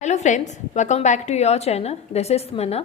Hello friends, welcome back to your channel. This is Tamanna.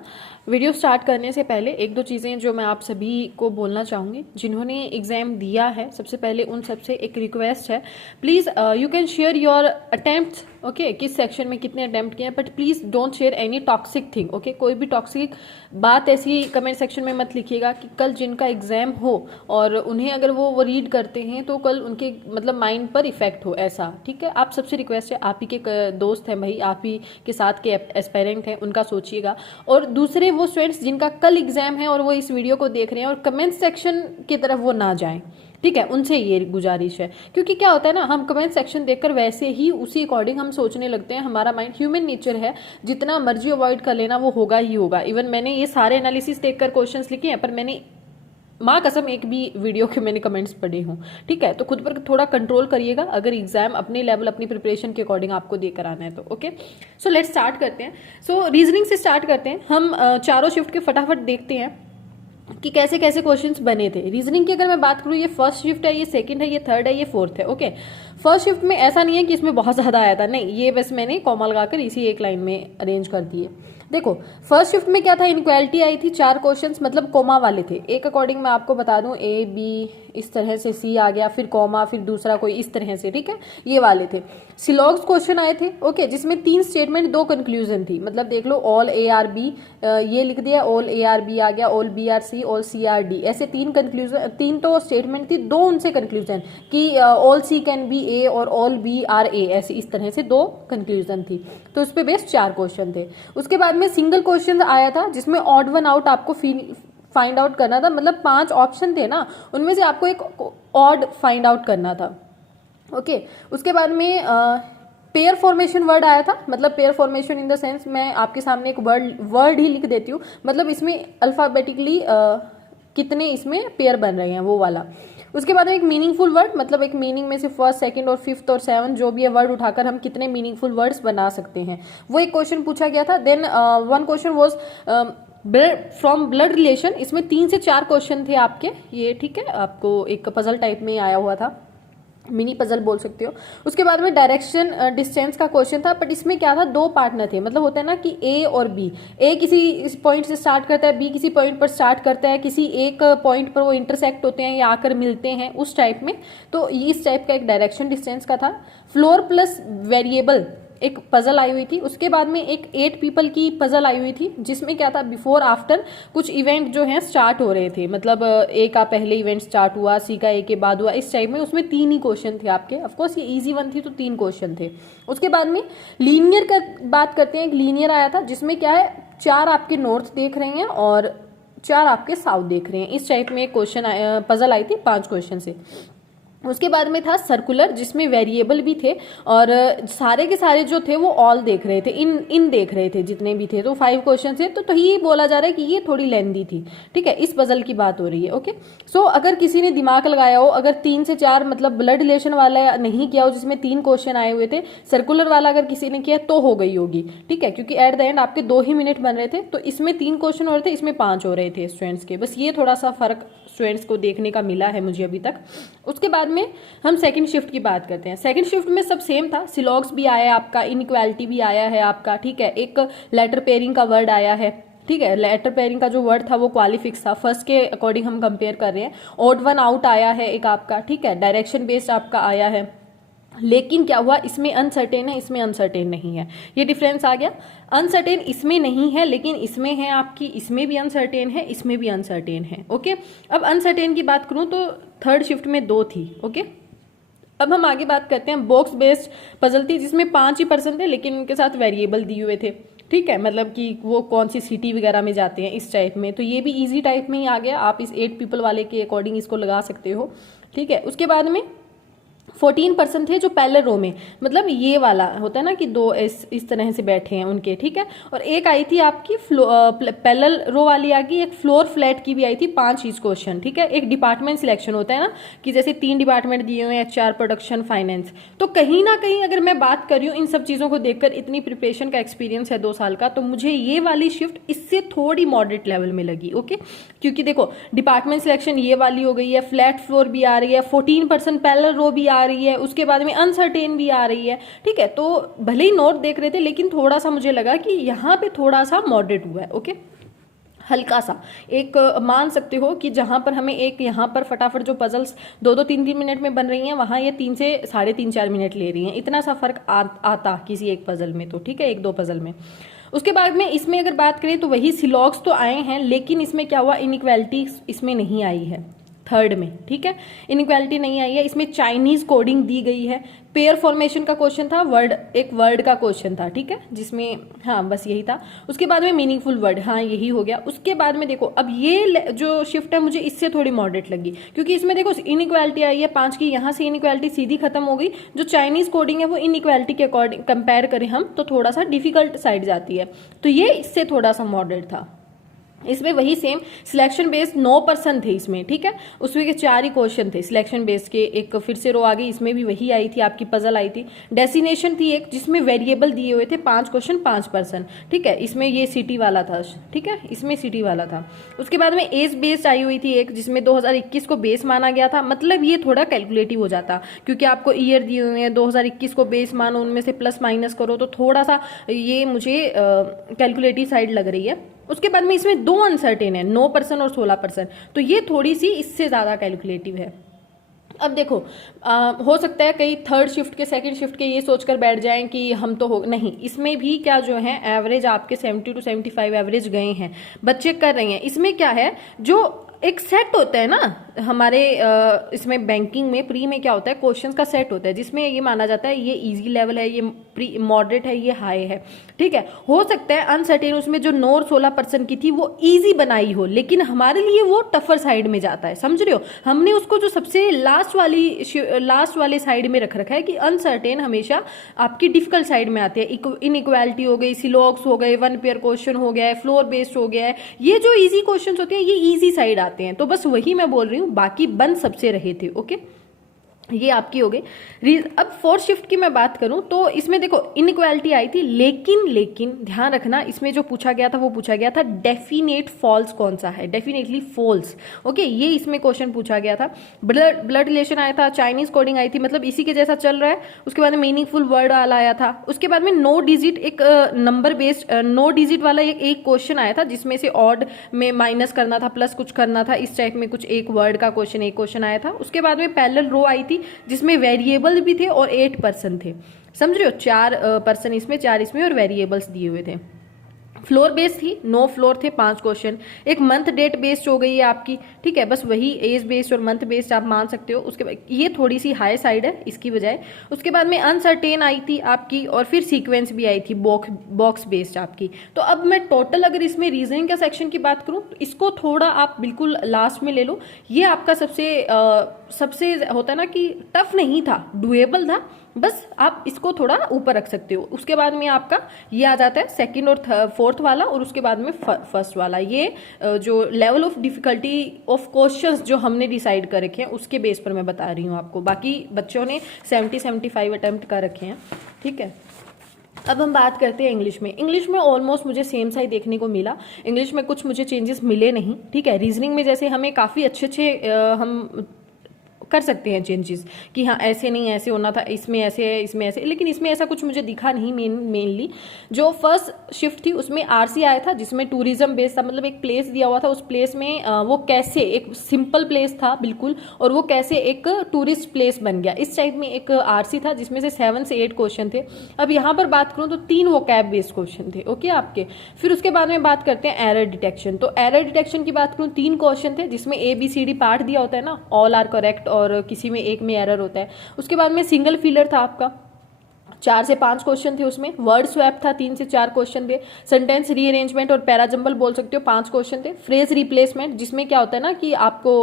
Video start करने से पहले एक दो चीज़ें जो मैं आप सभी को बोलना चाहूँगी जिन्होंने एग्ज़ाम दिया है। सबसे पहले उन सबसे एक रिक्वेस्ट है, please you can share your attempts, okay, किस सेक्शन में कितने अटैम्प्ट किए हैं, but please don't share any toxic thing, okay. कोई भी टॉक्सिक बात ऐसी कमेंट सेक्शन में मत लिखिएगा कि कल जिनका एग्ज़ाम हो और उन्हें अगर वो रीड करते हैं तो कल उनके मतलब माइंड पर इफेक्ट हो, ऐसा, ठीक है। आप सबसे रिक्वेस्ट है, आप ही के दोस्त हैं भाई, आप ही के साथ के एस्पायरेंट हैं, उनका सोचिएगा। और दूसरे वो स्टूडेंट्स जिनका कल एग्जाम है और वो इस वीडियो को देख रहे हैं और कमेंट सेक्शन की तरफ वो ना जाएं, ठीक है, उनसे ये गुजारिश है। क्योंकि क्या होता है ना, हम कमेंट सेक्शन देखकर वैसे ही उसी अकॉर्डिंग हम सोचने लगते हैं। हमारा माइंड ह्यूमन नेचर है, जितना मर्जी अवॉइड कर लेना वो होगा ही होगा। इवन मैंने ये सारे एनालिसिस देखकर क्वेश्चंस लिखे हैं, पर मैंने माँ कसम एक भी वीडियो के मैंने कमेंट्स पढ़े हूँ, ठीक है। तो खुद पर थोड़ा कंट्रोल करिएगा अगर एग्जाम अपने लेवल अपनी प्रिपरेशन के अकॉर्डिंग आपको देकर आना है तो, ओके। सो लेट्स स्टार्ट करते हैं। सो रीजनिंग से स्टार्ट करते हैं। हम चारों शिफ्ट के फटाफट देखते हैं कि कैसे कैसे क्वेश्चंस बने थे। रीजनिंग की अगर मैं बात करूँ, ये फर्स्ट शिफ्ट है, ये सेकंड है, ये थर्ड है, ये फोर्थ है, ओके। फर्स्ट शिफ्ट में ऐसा नहीं है कि इसमें बहुत ज़्यादा आया था, नहीं, ये बस मैंने कॉमा लगाकर इसी एक लाइन में अरेंज कर दिए। देखो, फर्स्ट शिफ्ट में क्या था, इनक्वालिटी आई थी, 4 क्वेश्चंस मतलब कोमा वाले थे। एक अकॉर्डिंग मैं आपको बता दूं, ए बी इस तरह से, सी आ गया, फिर कॉमा, फिर दूसरा कोई इस तरह से, ठीक है, ये वाले थे। सिलॉग्स क्वेश्चन आए थे, ओके, जिसमें 3 स्टेटमेंट 2 कंक्लूजन थी। मतलब देख लो, ऑल ए आर बी, ये लिख दिया, ऑल ए आर बी आ गया, all B are C, all C are D, ऐसे 3 कंक्लूजन, 3 तो स्टेटमेंट थी, 2 उनसे कंक्लूजन कि ऑल सी कैन बी ए और ऑल बी आर ए, ऐसे इस तरह से 2 कंक्लूजन थी। तो उस पर बेस्ड 4 क्वेश्चन थे। उसके बाद में सिंगल क्वेश्चन आया था जिसमें ऑड वन आउट आपको फाइंड आउट करना था। मतलब 5 ऑप्शन थे ना, उनमें से आपको एक ऑड फाइंड आउट करना था, ओके। उसके बाद में पेयर फॉर्मेशन वर्ड आया था। मतलब pair formation in the sense, मैं आपके सामने एक वर्ड ही लिख देती हूँ। मतलब इसमें अल्फाबेटिकली कितने इसमें पेयर बन रहे हैं, वो वाला। उसके बाद में एक मीनिंगफुल वर्ड, मतलब एक मीनिंग में से फर्स्ट, सेकंड और फिफ्थ और 7 जो भी है वर्ड उठाकर हम कितने मीनिंगफुल वर्ड्स बना सकते हैं, वो एक क्वेश्चन पूछा गया था। Then one question was from blood relation. इसमें 3 से 4 क्वेश्चन थे आपके, ये ठीक है, आपको एक पजल टाइप में आया हुआ था, मिनी पजल बोल सकते हो। उसके बाद में डायरेक्शन डिस्टेंस का क्वेश्चन था, बट इसमें क्या था, 2 पार्टनर थे। मतलब होता है ना कि ए और बी, ए किसी पॉइंट से स्टार्ट करता है, बी किसी पॉइंट पर स्टार्ट करता है, किसी एक पॉइंट पर वो इंटरसेक्ट होते हैं या आकर मिलते हैं, उस टाइप में। तो इस टाइप का एक डायरेक्शन डिस्टेंस का था। फ्लोर प्लस वेरिएबल एक पजल आई हुई थी। उसके बाद में एक 8 पीपल की पजल आई हुई थी, जिसमें क्या था, बिफोर आफ्टर कुछ इवेंट जो हैं स्टार्ट हो रहे थे। मतलब ए का पहले इवेंट स्टार्ट हुआ, सी का ए के बाद हुआ, इस टाइप में। उसमें 3 ही क्वेश्चन थे आपके। ऑफकोर्स ये इजी वन थी तो 3 क्वेश्चन थे। उसके बाद में लीनियर का बात करते हैं। एक लीनियर आया था जिसमें क्या है, 4 आपके नॉर्थ देख रहे हैं और 4 आपके साउथ देख रहे हैं, इस टाइप में एक क्वेश्चन पजल आई थी 5 क्वेश्चन से। उसके बाद में था सर्कुलर, जिसमें वेरिएबल भी थे और सारे के सारे जो थे वो ऑल देख रहे थे, इन देख रहे थे जितने भी थे। तो 5 क्वेश्चन थे। तो ये बोला जा रहा है कि ये थोड़ी लेंदी थी, ठीक है, इस पजल की बात हो रही है, ओके। सो अगर किसी ने दिमाग लगाया हो, अगर 3 से 4 मतलब ब्लड रिलेशन वाला नहीं किया हो जिसमें 3 क्वेश्चन आए हुए थे, सर्कुलर वाला अगर किसी ने किया तो हो गई होगी, ठीक है, क्योंकि एट द एंड आपके 2 ही मिनट बन रहे थे। तो इसमें 3 क्वेश्चन हो रहे थे, इसमें 5 हो रहे थे स्टूडेंट्स के। बस ये थोड़ा सा फर्क स्टूडेंट्स को देखने का मिला है मुझे अभी तक। उसके बाद में हम सेकंड शिफ्ट की बात करते हैं। सेकंड शिफ्ट में सब सेम था, सिलॉग्स भी आया है आपका, इनइक्वालिटी भी आया है आपका, ठीक है, एक लेटर पेयरिंग का वर्ड आया है, ठीक है। लेटर पेयरिंग का जो वर्ड था वो क्वालिफिक्स था, फर्स्ट के अकॉर्डिंग हम कंपेयर कर रहे हैं। ऑड वन आउट आया है एक आपका, ठीक है, डायरेक्शन बेस्ड आपका आया है। लेकिन क्या हुआ, इसमें अनसर्टेन है, इसमें अनसर्टेन नहीं है, ये डिफरेंस आ गया। अनसर्टेन इसमें नहीं है लेकिन इसमें है आपकी, इसमें भी अनसर्टेन है, इसमें भी अनसर्टेन है, ओके। अब अनसर्टेन की बात करूं तो थर्ड शिफ्ट में 2 थी, ओके। अब हम आगे बात करते हैं। बॉक्स बेस्ड पजल थी जिसमें 5 ही पर्सन थे, लेकिन उनके साथ वेरिएबल दिए हुए थे, ठीक है, मतलब कि वो कौन सी सिटी वगैरह में जाते हैं, इस टाइप में। तो ये भी इजी टाइप में ही आ गया, आप इस 8 पीपल वाले के अकॉर्डिंग इसको लगा सकते हो, ठीक है। उसके बाद में 14% थे जो पैरेलल रो में, मतलब ये वाला होता है ना कि 2 इस तरह से बैठे हैं उनके, ठीक है। और एक आई थी आपकी पैरेलल रो वाली आ गई, एक फ्लोर फ्लैट की भी आई थी, 5 चीज क्वेश्चन, ठीक है। एक डिपार्टमेंट सिलेक्शन होता है ना कि जैसे 3 डिपार्टमेंट दिए हुए हैं, HR, प्रोडक्शन, फाइनेंस। तो कहीं ना कहीं अगर मैं बात कर रही हूँ इन सब चीजों को देखकर, इतनी प्रिपरेशन का एक्सपीरियंस है 2 साल का, तो मुझे ये वाली शिफ्ट इससे थोड़ी मॉडरेट लेवल में लगी, ओके। क्योंकि देखो, डिपार्टमेंट सिलेक्शन ये वाली हो गई है, फ्लैट फ्लोर भी आ रही है, 14% पैरेलल रो भी आ आ रही है, उसके बाद में अनसर्टेन भी आ रही है, ठीक है। तो भले ही नोट देख रहे थे लेकिन थोड़ा सा मुझे लगा कि यहाँ पे थोड़ा सा मॉडरेट हुआ है, ओके, हल्का सा। एक मान सकते हो कि जहां पर हमें एक यहाँ पर फटाफट जो पजल्स 2-2 3-3 मिनट में बन रही हैं, वहां ये 3 से 3.5-4 मिनट ले रही हैं, इतना सा फर्क आता किसी एक पजल में, तो ठीक है, 1-2 पजल में। उसके बाद में इसमें अगर बात करें तो वही सिलॉग्स तो आए हैं, लेकिन इसमें क्या हुआ, इनइक्वालिटी इसमें नहीं आई है थर्ड में, ठीक है, इनइक्वालिटी नहीं आई है। इसमें चाइनीज कोडिंग दी गई है, पेयर फॉर्मेशन का क्वेश्चन था, एक वर्ड का क्वेश्चन था, ठीक है, जिसमें हाँ बस यही था। उसके बाद में मीनिंगफुल वर्ड, हाँ यही हो गया। उसके बाद में देखो अब ये जो शिफ्ट है मुझे इससे थोड़ी मॉडरेट लगी, क्योंकि इसमें देखो इनइक्वालिटी आई है 5 की, यहाँ से इनइक्वालिटी सीधी खत्म हो गई। जो चाइनीज कोडिंग है वो इनइक्वालिटी के अकॉर्डिंग कंपेयर करें हम तो थोड़ा सा डिफिकल्ट साइड जाती है, तो ये इससे थोड़ा सा मॉडरेट था। इसमें वही सेम सिलेक्शन बेस्ड 9% थे इसमें, ठीक है, उसमें के 4 ही क्वेश्चन थे सिलेक्शन बेस्ड के। एक फिर से रो आ गई, इसमें भी वही आई थी, आपकी पजल आई थी। डेस्टिनेशन थी एक, जिसमें वेरिएबल दिए हुए थे 5 क्वेश्चन 5%, ठीक है, इसमें ये सिटी वाला था, ठीक है, इसमें सिटी वाला था। उसके बाद में एज बेस्ड आई हुई थी एक, जिसमें 2021 को बेस माना गया था, मतलब ये थोड़ा कैलकुलेटिव हो जाता, क्योंकि आपको ईयर दिए हुए हैं, 2021 को बेस मानो, उनमें से प्लस माइनस करो, तो थोड़ा सा ये मुझे कैलकुलेटिव साइड लग रही है। उसके बाद में इसमें 2 अनसर्टेन है, 9% और 16%, तो ये थोड़ी सी इससे ज्यादा कैलकुलेटिव है। अब देखो हो सकता है कई थर्ड शिफ्ट के सेकंड शिफ्ट के ये सोचकर बैठ जाएं कि हम तो हो नहीं, इसमें भी क्या जो है एवरेज आपके 70 to 75 एवरेज गए हैं, बच्चे कर रहे हैं। इसमें क्या है, जो एक सेट होता है ना हमारे इसमें बैंकिंग में प्री में क्या होता है, क्वेश्चंस का सेट होता है, जिसमें ये माना जाता है ये इजी लेवल है, ये प्री मॉडरेट है, ये हाई है, ठीक है। हो सकता है अनसर्टेन उसमें जो 9 और 16% की थी वो इजी बनाई हो, लेकिन हमारे लिए वो टफर साइड में जाता है, समझ रहे हो। हमने उसको जो सबसे लास्ट वाले साइड में रख रखा है कि अनसर्टेन हमेशा आपकी डिफिकल्ट साइड में आते हैं। इनइक्वालिटी हो गई, सिलॉग्स हो गए, 1 पेयर क्वेश्चन हो गया है, फ्लोर बेस्ड हो गया है, ये जो इजी क्वेश्चन होते हैं ये इजी साइड आते हैं। तो बस वही मैं बोल रही हूँ, बाकी बन सबसे रहे थे, ओके, ये आपकी हो गई। अब फोर्थ शिफ्ट की मैं बात करूं तो इसमें देखो इनइक्वालिटी आई थी, लेकिन ध्यान रखना इसमें जो पूछा गया था वो पूछा गया था डेफिनेट फॉल्स कौन सा है, डेफिनेटली फॉल्स, ओके, ये इसमें क्वेश्चन पूछा गया था। ब्लड रिलेशन आया था, चाइनीज कोडिंग आई थी, मतलब इसी के जैसा चल रहा है। उसके बाद में मीनिंगफुल वर्ड वाला आया था। उसके बाद में नो डिजिट, एक नंबर बेस्ड नो डिजिट वाला एक क्वेश्चन आया था, जिसमें से ऑड में माइनस करना था, प्लस कुछ करना था, इस टाइप में कुछ एक वर्ड का क्वेश्चन एक क्वेश्चन आया था। उसके बाद में पैरेलल रो आई थी, जिसमें वेरिएबल भी थे और 8% थे, समझ रहे हो, 4% इसमें, 4 इसमें, और वेरिएबल्स दिए हुए थे। फ्लोर बेस्ड थी, 9 फ्लोर थे, 5 क्वेश्चन। एक मंथ डेट बेस्ड हो गई है आपकी, ठीक है, बस वही एज बेस्ड और मंथ बेस्ड आप मान सकते हो। उसके बाद ये थोड़ी सी हाई साइड है इसकी बजाय। उसके बाद में अनसर्टेन आई थी आपकी, और फिर सीक्वेंस भी आई थी बॉक्स बेस्ड आपकी। तो अब मैं टोटल अगर इसमें रीजनिंग का सेक्शन की बात करूं तो इसको थोड़ा आप बिल्कुल लास्ट में ले लो। ये आपका सबसे होता है ना कि टफ नहीं था, डुएबल था, बस आप इसको थोड़ा ऊपर रख सकते हो। उसके बाद में आपका ये आ जाता है सेकंड और फोर्थ वाला, और उसके बाद में फर्स्ट वाला। ये जो level of difficulty of questions जो हमने डिसाइड कर रखे हैं उसके बेस पर मैं बता रही हूँ आपको। बाकी बच्चों ने 70-75 अटेम्प्ट कर रखे हैं, ठीक है। अब हम बात करते हैं इंग्लिश में। इंग्लिश में ऑलमोस्ट मुझे सेम सा ही देखने को मिला, इंग्लिश में कुछ मुझे चेंजेस मिले नहीं, ठीक है। रीजनिंग में जैसे हमें काफ़ी अच्छे हम कर सकते हैं चेंजेस कि हाँ ऐसे नहीं ऐसे होना था, इसमें ऐसे है, इसमें ऐसे, लेकिन इसमें ऐसा कुछ मुझे दिखा नहीं। मेनली जो फर्स्ट शिफ्ट थी उसमें आरसी आया था, जिसमें टूरिज्म बेस्ड था, मतलब एक प्लेस दिया हुआ था, उस प्लेस में वो कैसे एक सिंपल प्लेस था बिल्कुल, और वो कैसे एक टूरिस्ट प्लेस बन गया, इस टाइप में एक आरसी था, जिसमें से 7 से 8 क्वेश्चन थे। अब यहाँ पर बात करूँ तो 3 वोकैब बेस्ड क्वेश्चन थे, ओके आपके। फिर उसके बाद में बात करते हैं एरर डिटेक्शन। तो एरर डिटेक्शन की बात करूँ 3 क्वेश्चन थे, जिसमें ABCD पार्ट दिया होता है ना, ऑल आर करेक्ट और किसी में एक में एरर होता है। उसके बाद में सिंगल फिलर था आपका, 4 से 5 क्वेश्चन थे उसमें। वर्ड स्वैप था, 3 से 4 क्वेश्चन थे। सेंटेंस रीअरेंजमेंट और पैराजम्बल बोल सकते हो, 5 क्वेश्चन थे। फ्रेज रिप्लेसमेंट, जिसमें क्या होता है ना कि आपको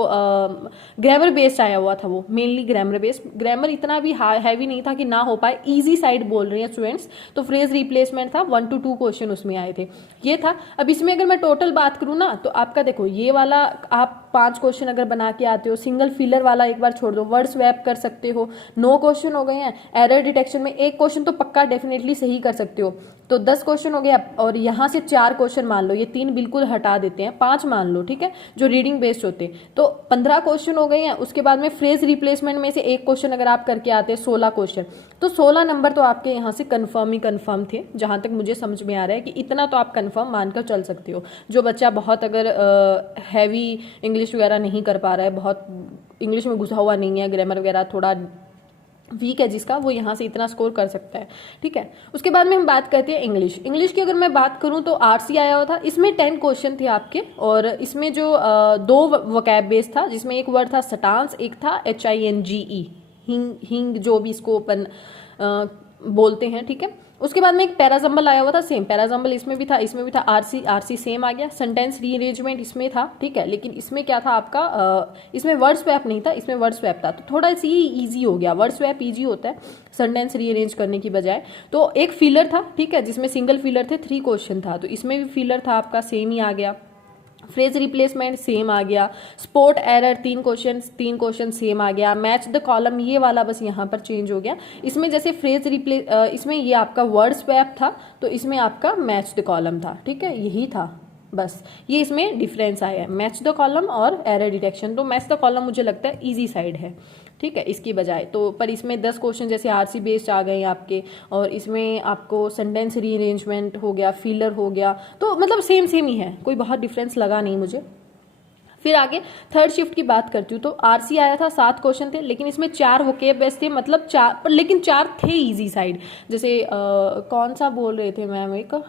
ग्रामर बेस्ड आया हुआ था, वो मेनली ग्रामर बेस्ड। ग्रामर इतना भी हैवी नहीं था कि ना हो पाए, इजी साइड बोल रहे हैं स्टूडेंट्स, तो फ्रेज रिप्लेसमेंट था, 1 to 2 क्वेश्चन उसमें आए थे, ये था। अब इसमें अगर मैं टोटल बात करूँ ना, तो आपका देखो ये वाला आप 5 क्वेश्चन अगर बना के आते हो, सिंगल फिलर वाला एक बार छोड़ दो, वर्ड स्वैप कर सकते हो, 9 क्वेश्चन हो गए हैं। एरर डिटेक्शन में एक क्वेश्चन तो पक्का डेफिनेटली सही कर सकते हो। तो 10 क्वेश्चन हो गया और यहाँ से 4 क्वेश्चन मान लो, ये 3 बिल्कुल हटा देते हैं, 5 मान लो, ठीक है, जो रीडिंग बेस्ड होते हैं, तो 15 क्वेश्चन हो गए हैं। उसके बाद में फ्रेज रिप्लेसमेंट में से एक क्वेश्चन अगर आप करके आते हैं, 16 क्वेश्चन, तो 16 नंबर तो आपके यहाँ से कन्फर्म ही कन्फर्म थे, जहाँ तक मुझे समझ में आ रहा है कि इतना तो आप कन्फर्म मानकर चल सकते हो। जो बच्चा बहुत अगर हैवी इंग्लिश वगैरह नहीं कर पा रहा है, बहुत इंग्लिश में घुसा हुआ नहीं है, ग्रामर वगैरह थोड़ा वीक है जिसका, वो यहाँ से इतना स्कोर कर सकता है, ठीक है। उसके बाद में हम बात करते हैं इंग्लिश की। अगर मैं बात करूँ तो आरसी आया हुआ था, इसमें 10 क्वेश्चन थे आपके, और इसमें जो 2 वोकैब बेस था, जिसमें एक वर्ड था सटांस, एक था HINGE, हिंग जो भी इसको अपन बोलते हैं, ठीक है। उसके बाद में एक पैराजम्बल आया हुआ था, सेम पैराजम्बल इसमें भी था, इसमें भी था। आरसी सेम आ गया। सेंटेंस रीअरेंजमेंट इसमें था, ठीक है, लेकिन इसमें क्या था आपका, इसमें वर्ड स्वैप नहीं था, इसमें वर्ड स्वैप था, तो थोड़ा सी इजी हो गया। वर्ड स्वैप इजी होता है सेंटेंस रीअरेंज करने की बजाय। तो एक फिलर था, ठीक है, जिसमें सिंगल फिलर थे, 3 क्वेश्चन था, तो इसमें भी फिलर था आपका, सेम ही आ गया। फ्रेज रिप्लेसमेंट सेम आ गया। स्पोर्ट एरर 3 क्वेश्चन सेम आ गया। मैच द कॉलम ये वाला बस यहाँ पर चेंज हो गया। इसमें जैसे इसमें ये आपका वर्ड स्वैप था, तो इसमें आपका मैच द कॉलम था, ठीक है, यही था बस, ये इसमें डिफरेंस आया है, मैच द कॉलम और एरर डिटेक्शन। तो मैच द कॉलम मुझे लगता है इजी साइड है, ठीक है, इसकी बजाय तो। पर इसमें 10 क्वेश्चन जैसे आरसी बेस्ड आ गए आपके, और इसमें आपको सेंटेंस रीअरेंजमेंट हो गया, फिलर हो गया, तो मतलब सेम ही है, कोई बहुत डिफरेंस लगा नहीं मुझे। फिर आगे थर्ड शिफ्ट की बात करती हूँ, तो आरसी आया था, 7 क्वेश्चन थे, लेकिन इसमें 4 वोकेब बेस्ड थे, मतलब 4, लेकिन 4 थे इजी साइड। जैसे कौन सा बोल रहे थे मैम, एक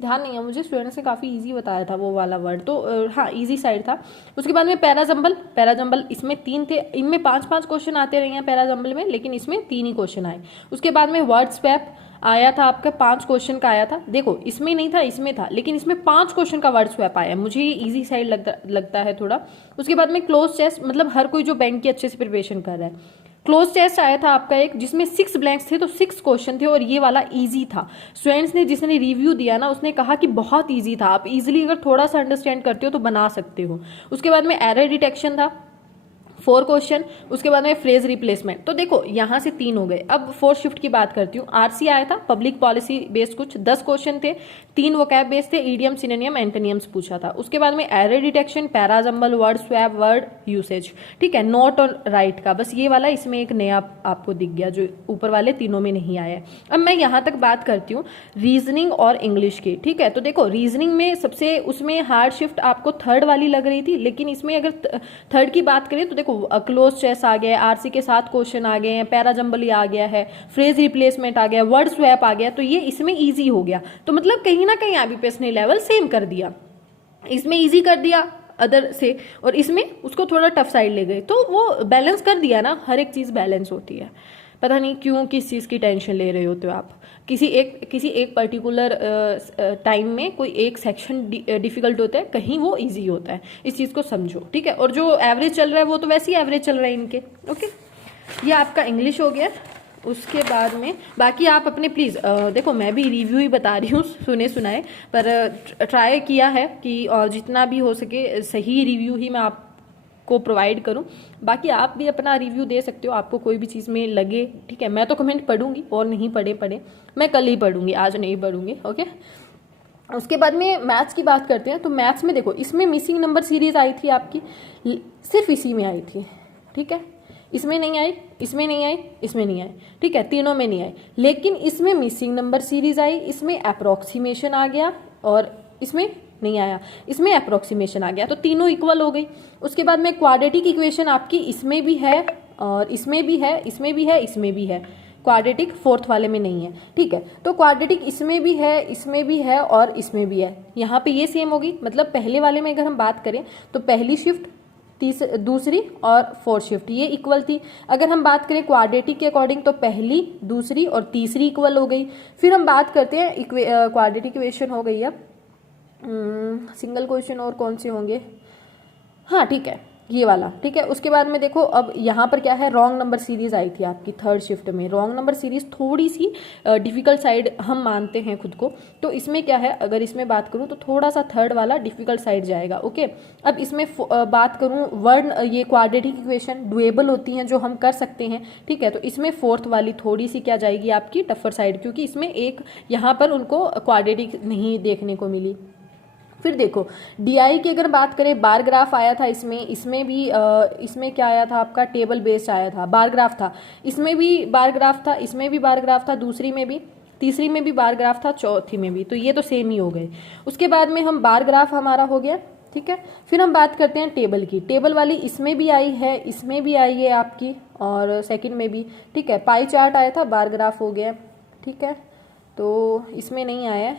ध्यान नहीं है मुझे, स्टूडेंट्स ने काफ़ी इजी बताया था वो वाला वर्ड, तो हाँ इजी साइड था। उसके बाद में पैराजम्बल इसमें 3 थे, इनमें 5-5 क्वेश्चन आते रहे हैं पैराजम्बल में, लेकिन इसमें 3 ही क्वेश्चन आए। उसके बाद में वर्ड स्वैप आया था आपका, 5 क्वेश्चन का आया था, देखो इसमें नहीं था, इसमें था, लेकिन इसमें 5 क्वेश्चन का वर्ड स्वैप आया, मुझे ये इजी साइड लगता है थोड़ा। उसके बाद में क्लोज टेस्ट, मतलब हर कोई जो बैंक की अच्छे से प्रिपरेशन कर रहा है, क्लोज टेस्ट आया था आपका एक, जिसमें 6 ब्लैंक्स थे, तो 6 क्वेश्चन थे, और ये वाला इजी था। स्टूडेंट्स ने, जिसने रिव्यू दिया ना, उसने कहा कि बहुत इजी था, आप इजीली अगर थोड़ा सा अंडरस्टैंड करते हो तो बना सकते हो। उसके बाद में एरर डिटेक्शन था, 4 क्वेश्चन। उसके बाद में फ्रेज रिप्लेसमेंट, तो देखो यहाँ से 3 हो गए। अब फोर्थ शिफ्ट की बात करती हूँ, आरसी आया था, पब्लिक पॉलिसी बेस्ड कुछ 10 क्वेश्चन थे, 3 वोकैब बेस्ड थे, ईडियम, सिनोनियम, एंटोनियम्स पूछा था। उसके बाद में error detection, parajumble, word swap, word usage, ठीक है, नॉट और राइट का, बस ये वाला इसमें एक नया आपको दिख गया, जो ऊपर वाले तीनों में नहीं आया है। अब मैं यहाँ तक बात करती हूँ रीजनिंग और इंग्लिश की, ठीक है। तो देखो रीजनिंग में सबसे, उसमें हार्ड शिफ्ट आपको थर्ड वाली लग रही थी, लेकिन इसमें अगर थर्ड की बात करें तो देखो क्लोज चेस आ गया, आरसी के 7 क्वेश्चन आ गए हैं, पैराजम्बली आ गया है, फ्रेज रिप्लेसमेंट आ गया, वर्ड स्वैप आ गया, तो ये इसमें इजी हो गया। तो मतलब कहीं ना कहीं आईबीपीएस ने लेवल सेम कर दिया, इसमें इजी कर दिया अदर से, और इसमें उसको थोड़ा टफ साइड ले गए, तो वो बैलेंस कर दिया ना, हर एक चीज बैलेंस होती है। पता नहीं क्यों किस चीज़ की टेंशन ले रहे होते हो आप, किसी एक पर्टिकुलर टाइम में कोई एक सेक्शन डिफिकल्ट होता है, कहीं वो इजी होता है, इस चीज़ को समझो, ठीक है। और जो एवरेज चल रहा है वो तो वैसे ही एवरेज चल रहा है इनके, ओके। ये आपका इंग्लिश हो गया। उसके बाद में बाकी आप अपने प्लीज़ देखो, मैं भी रिव्यू ही बता रही हूँ, सुने सुनाए, पर ट्राई किया है कि जितना भी हो सके सही रिव्यू ही मैं आप को प्रोवाइड करूं। बाकी आप भी अपना रिव्यू दे सकते हो, आपको कोई भी चीज़ में लगे, ठीक है। मैं तो कमेंट पढ़ूंगी, और नहीं पढ़े मैं कल ही पढ़ूंगी, आज नहीं पढ़ूंगी, ओके। उसके बाद में मैथ्स की बात करते हैं, तो मैथ्स में देखो, इसमें मिसिंग नंबर सीरीज आई थी आपकी, सिर्फ इसी में आई थी, ठीक है, इसमें नहीं आई, इसमें नहीं आई, इसमें नहीं आई, ठीक है, तीनों में नहीं आई, लेकिन इसमें मिसिंग नंबर सीरीज आई, इसमें अप्रोक्सीमेशन आ गया, और इसमें नहीं आया, इसमें अप्रोक्सीमेशन आ गया, तो तीनों इक्वल हो गई। उसके बाद में क्वाड्रेटिक इक्वेशन आपकी इसमें भी है, और इसमें भी है, इसमें भी है, इसमें भी है, क्वाड्रेटिक फोर्थ वाले में नहीं है, ठीक है। तो क्वाड्रेटिक इसमें भी है, इसमें भी है, और इसमें भी है, यहाँ पे ये सेम होगी। मतलब पहले वाले में अगर हम बात करें तो पहली शिफ्ट, दूसरी और फोर्थ शिफ्ट ये इक्वल थी। अगर हम बात करें क्वाड्रेटिक के अकॉर्डिंग तो पहली, दूसरी और तीसरी इक्वल हो गई। फिर हम बात करते हैं क्वाड्रेटिक इक्वेशन हो गई। अब सिंगल क्वेश्चन और कौन से होंगे, हाँ ठीक है, ये वाला, ठीक है। उसके बाद में देखो अब यहाँ पर क्या है, रॉन्ग नंबर सीरीज आई थी आपकी थर्ड शिफ्ट में। रॉन्ग नंबर सीरीज थोड़ी सी डिफिकल्ट साइड हम मानते हैं खुद को, तो इसमें क्या है, अगर इसमें बात करूँ तो थोड़ा सा थर्ड वाला डिफिकल्ट साइड जाएगा, ओके। अब इसमें बात करूँ वर्ड, ये क्वाड्रेटिक इक्वेशन डुएबल होती हैं जो हम कर सकते हैं, ठीक है। तो इसमें फोर्थ वाली थोड़ी सी क्या जाएगी आपकी टफर साइड, क्योंकि इसमें एक यहाँ पर उनको क्वाड्रेटिक नहीं देखने को मिली। फिर देखो डीआई की अगर बात करें, बार ग्राफ आया था इसमें, इसमें भी इसमें क्या आया था आपका, टेबल बेस्ड आया था, बार ग्राफ था। इसमें भी बार ग्राफ था, इसमें भी बार ग्राफ था, दूसरी में भी, तीसरी में भी बार ग्राफ था, चौथी में भी। तो ये तो सेम ही हो गए। उसके बाद में हम बार ग्राफ हमारा हो गया, ठीक है। फिर हम बात करते हैं टेबल की। टेबल वाली इसमें भी आई है, इसमें भी आई है आपकी, और सेकंड में भी, ठीक है। पाई चार्ट आया था, बार ग्राफ हो गया, ठीक है। तो इसमें नहीं आया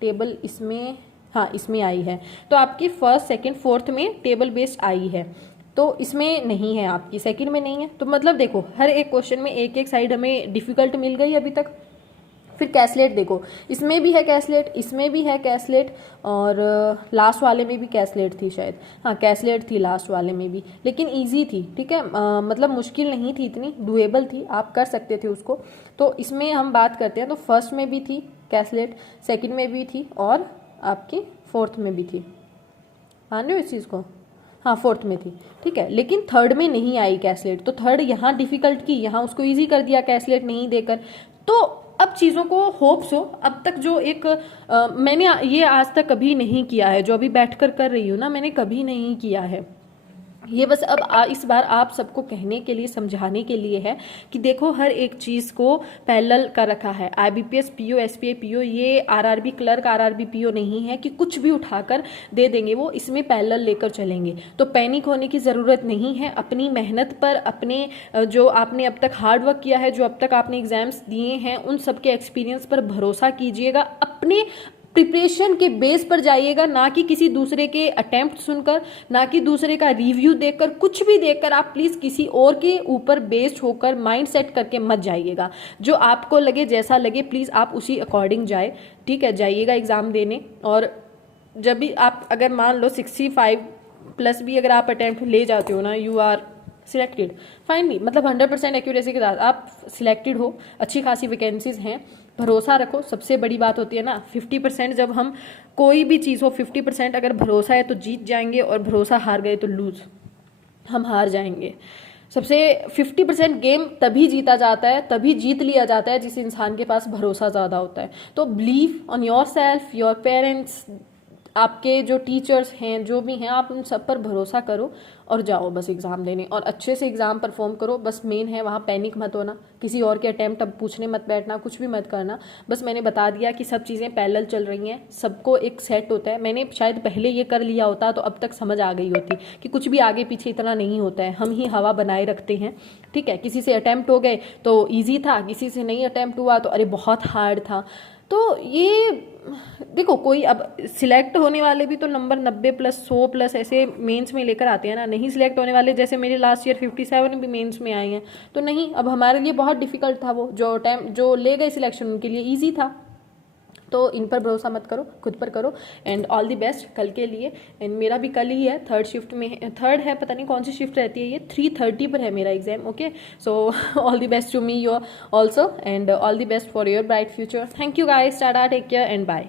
टेबल, इसमें, हाँ इसमें आई है। तो आपकी फर्स्ट सेकंड फोर्थ में टेबल बेस्ड आई है, तो इसमें नहीं है आपकी, सेकंड में नहीं है। तो मतलब देखो हर एक क्वेश्चन में एक एक साइड हमें डिफिकल्ट मिल गई अभी तक। फिर कैसलेट देखो, इसमें भी है कैसलेट, इसमें भी है कैसलेट, और लास्ट वाले में भी कैसलेट थी शायद, हाँ कैसलेट थी लास्ट वाले में भी, लेकिन इजी थी, ठीक है। मतलब मुश्किल नहीं थी इतनी, डुएबल थी, आप कर सकते थे उसको। तो इसमें हम बात करते हैं तो फर्स्ट में भी थी कैसलेट, सेकंड में भी थी, और आपकी फोर्थ में भी थी, मान रहे हो इस चीज़ को, हाँ फोर्थ में थी, ठीक है। लेकिन थर्ड में नहीं आई कैसलेट, तो थर्ड यहाँ डिफिकल्ट की, यहाँ उसको इजी कर दिया कैसलेट नहीं देकर। तो अब चीज़ों को होप्स हो, अब तक जो एक मैंने ये आज तक कभी नहीं किया है, जो अभी बैठकर कर रही हूँ ना, मैंने कभी नहीं किया है ये। बस अब इस बार आप सबको कहने के लिए, समझाने के लिए है कि देखो हर एक चीज़ को पैरेलल कर रखा है। आईबीपीएस पीओ, एसपीआई पीओ, ये आरआरबी क्लर्क, आरआरबी पीओ नहीं है कि कुछ भी उठाकर दे देंगे, वो इसमें पैरेलल लेकर चलेंगे। तो पैनिक होने की ज़रूरत नहीं है। अपनी मेहनत पर, अपने जो आपने अब तक हार्ड वर्क किया है, जो अब तक आपने एग्जाम्स दिए हैं, उन सबके एक्सपीरियंस पर भरोसा कीजिएगा। अपने प्रिपरेशन के बेस पर जाइएगा, ना कि किसी दूसरे के अटेम्प्ट सुनकर, ना कि दूसरे का रिव्यू देखकर, कुछ भी देखकर आप प्लीज़ किसी और के ऊपर बेस्ड होकर माइंड सेट करके मत जाइएगा। जो आपको लगे, जैसा लगे, प्लीज़ आप उसी अकॉर्डिंग जाए, ठीक है। जाइएगा एग्ज़ाम देने, और जब भी आप अगर मान लो 65+ भी अगर आप अटेम्प्ट ले जाते हो ना, यू आर सिलेक्टेड फाइनली, मतलब 100% एक्यूरेसी के साथ आप सिलेक्टेड हो, अच्छी खासी वैकेंसीज हैं, भरोसा रखो। सबसे बड़ी बात होती है ना 50%, जब हम कोई भी चीज़ हो 50% अगर भरोसा है तो जीत जाएंगे, और भरोसा हार गए तो लूज, हम हार जाएंगे। सबसे 50% गेम तभी जीता जाता है, तभी जीत लिया जाता है जिस इंसान के पास भरोसा ज़्यादा होता है। तो believe on your self, your parents, आपके जो टीचर्स हैं, जो भी हैं, आप उन सब पर भरोसा करो और जाओ बस एग्ज़ाम देने, और अच्छे से एग्ज़ाम परफॉर्म करो। बस मेन है वहाँ पैनिक मत होना, किसी और के अटैम्प्ट अब पूछने मत बैठना, कुछ भी मत करना। बस मैंने बता दिया कि सब चीज़ें पैरेलल चल रही हैं, सबको एक सेट होता है। मैंने शायद पहले ये कर लिया होता तो अब तक समझ आ गई होती कि कुछ भी आगे पीछे इतना नहीं होता है, हम ही हवा बनाए रखते हैं, ठीक है। किसी से अटैम्प्ट हो गए तो ईजी था, किसी से नहीं अटैम्प्ट हुआ तो अरे बहुत हार्ड था। तो ये देखो, कोई अब सिलेक्ट होने वाले भी तो नंबर 90+, 100+ ऐसे मेंस में लेकर आते हैं ना। नहीं सिलेक्ट होने वाले, जैसे मेरे लास्ट ईयर 57 भी मेंस में आए हैं, तो नहीं, अब हमारे लिए बहुत डिफिकल्ट था वो, जो टाइम जो ले गए सिलेक्शन उनके लिए ईजी था। तो इन पर भरोसा मत करो, खुद पर करो, एंड ऑल दी बेस्ट कल के लिए। एंड मेरा भी कल ही है, थर्ड शिफ्ट में, थर्ड है, पता नहीं कौन सी शिफ्ट रहती है, ये 3:30 पर है मेरा exam, okay. So all the best to me your also, and all the best for your bright future. Thank you guys, tata, take care and bye.